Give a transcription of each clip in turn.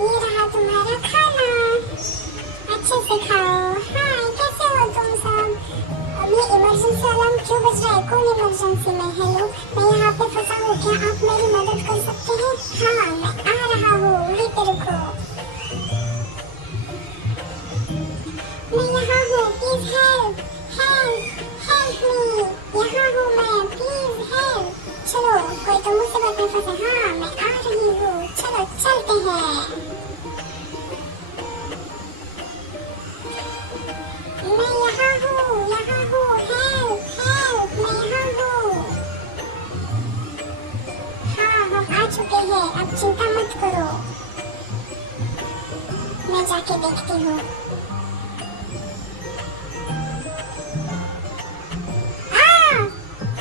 ये रहा तुम्हारा खाना, अच्छे से खाओ। हाय, कैसे हो तुम सब? अब ये इमरजेंसी अलार्म क्यों बज रहा है? कौन इमरजेंसी में? हेलो, मैं यहाँ पे फंसा हूँ, क्या आप मेरी मदद कर सकते हैं? हाँ, मैं आ रहा हूँ, वहीं पे रुको। मैं यहाँ हूँ, please help help help me. यहाँ हूँ मैं, प्लीज हेल्प। चलो, कोई तो मुसीबत में फंसे। हाँ, मैं आ रही हूँ, चलो चलते हैं। मैं यहाँ हूँ, हेल्प हेल्प, मैं यहाँ हूँ। हाँ, हम आ चुके हैं, अब चिंता मत करो। मैं जाके देखती हूँ।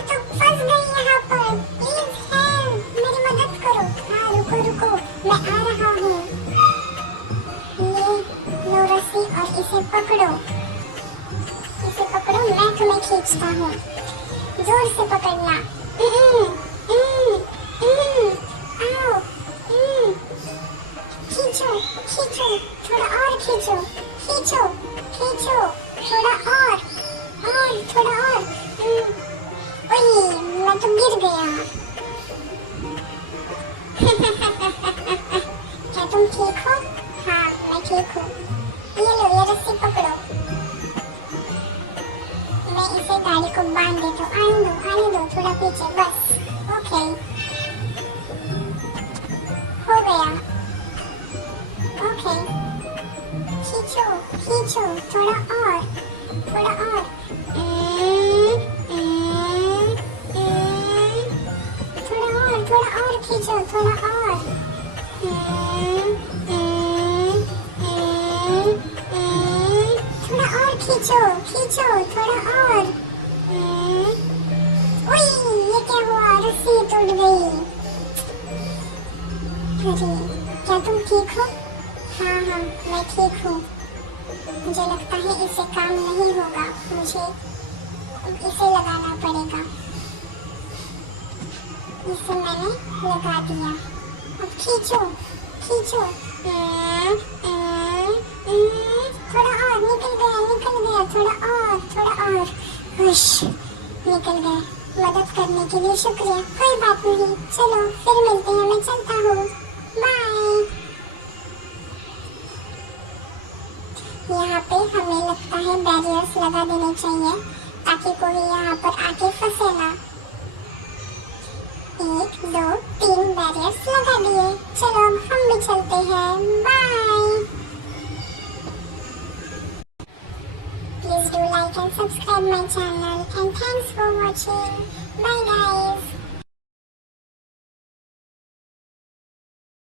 तो फंस गई यहाँ पर, प्लीज हेल्प, मेरी मदद करो। हाँ, रुको रुको, मैं आ रहा हूँ। ये लो रस्सी और इसे पकड़ो। इसे पकड़ो, मैं तुम्हें खींचता हूँ। जोर से पकड़ना। आओ। खींचो खींचो, थोड़ा और खींचो। खींचो खींचो, थोड़ा और थोड़ा और। ओए, मैं तो गिर गया। क्या तुम ठीक हो? हाँ, मैं ठीक हूँ। ये लो, ये रस्सी पकड़ो। मैं इसे गाड़ी को बांध देता हूँ। आने दो थोड़ा पीछे, बस। ओके, हो गया। ओके, खींचो खींचो, थोड़ा और थोड़ा और। थोड़ा और खींचो, थोड़ा और। थोड़ा और खींचो खींचो, थोड़ा और। ओए, ये क्या हुआ? रस्सी टूट गई। अरे, क्या तुम ठीक हो? हाँ हाँ, मैं ठीक हूँ। मुझे लगता है इससे काम नहीं होगा, मुझे इसे लगाना पड़ेगा। इसे मैंने लगा दिया। अब खींचो खींचो। थोड़ा और, निकल गया, थोड़ा और। हुश, निकल गया। मदद करने के लिए शुक्रिया। कोई बात नहीं, चलो फिर मिलते हैं, मैं चलता हूँ, बाय। यहाँ पे हमें लगता है बैरियर्स लगा देने चाहिए ताकि कोई यहाँ पर आके फंसे ना। 1 2 3 बैरियर्स लगा दिए। चलो, अब हम भी चलते हैं, bye. Please do like and subscribe my channel, and thanks for watching. Bye guys.